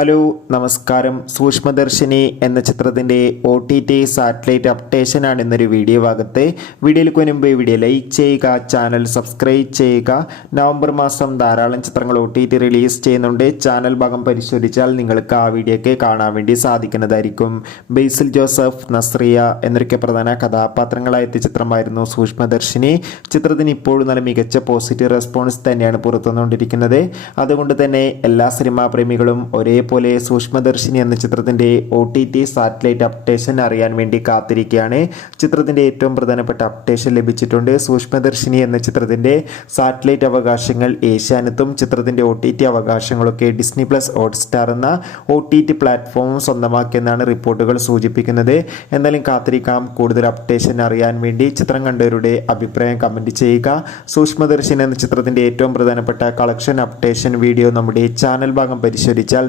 Hello നമസ്കാരം. സൂക്ഷ്മദർശിനി എന്ന ചിത്രത്തിൻ്റെ OTT സാറ്റലൈറ്റ് അപ്ഡേഷനാണ് ഇന്നൊരു വീഡിയോ ഭാഗത്ത്. വീഡിയോയിലേക്ക് മുൻപ് വീഡിയോ ലൈക്ക് ചെയ്യുക, ചാനൽ സബ്സ്ക്രൈബ് ചെയ്യുക. നവംബർ മാസം ധാരാളം ചിത്രങ്ങൾ OTT റിലീസ് ചെയ്യുന്നുണ്ട്. ചാനൽ ഭാഗം പരിശോധിച്ചാൽ നിങ്ങൾക്ക് ആ വീഡിയോയ്ക്ക് കാണാൻ വേണ്ടി സാധിക്കുന്നതായിരിക്കും. ബേസിൽ ജോസഫ്, നസ്രിയ എന്നൊക്കെ പ്രധാന കഥാപാത്രങ്ങളായെത്തിയ ചിത്രമായിരുന്നു സൂക്ഷ്മദർശിനി. ചിത്രത്തിന് ഇപ്പോഴും നല്ല മികച്ച പോസിറ്റീവ് റെസ്പോൺസ് തന്നെയാണ് പുറത്തുവന്നുകൊണ്ടിരിക്കുന്നത്. അതുകൊണ്ട് തന്നെ എല്ലാ സിനിമാ പ്രേമികളും ഒരേപോലെ സൂക്ഷ്മദർശിനി എന്ന ചിത്രത്തിൻ്റെ OTT സാറ്റലൈറ്റ് അപ്ഡേഷൻ അറിയാൻ വേണ്ടി കാത്തിരിക്കുകയാണ്. ചിത്രത്തിൻ്റെ ഏറ്റവും പ്രധാനപ്പെട്ട അപ്ഡേഷൻ ലഭിച്ചിട്ടുണ്ട്. സൂക്ഷ്മദർശിനി എന്ന ചിത്രത്തിൻ്റെ സാറ്റലൈറ്റ് അവകാശങ്ങൾ ഏഷ്യാനെറ്റും ചിത്രത്തിൻ്റെ OTT അവകാശങ്ങളൊക്കെ ഡിസ്നി പ്ലസ് ഹോട്ട്സ്റ്റാർ എന്ന OTT പ്ലാറ്റ്ഫോം സ്വന്തമാക്കിയെന്നാണ് റിപ്പോർട്ടുകൾ സൂചിപ്പിക്കുന്നത്. എന്തായാലും കാത്തിരിക്കാം. കൂടുതൽ അപ്ഡേഷൻ അറിയാൻ വേണ്ടി ചിത്രം കണ്ടവരുടെ അഭിപ്രായം കമൻറ്റ് ചെയ്യുക. സൂക്ഷ്മദർശിനി എന്ന ചിത്രത്തിൻ്റെ ഏറ്റവും പ്രധാനപ്പെട്ട കളക്ഷൻ അപ്ഡേഷൻ വീഡിയോ നമ്മുടെ ചാനൽ ഭാഗം പരിശോധിച്ചാൽ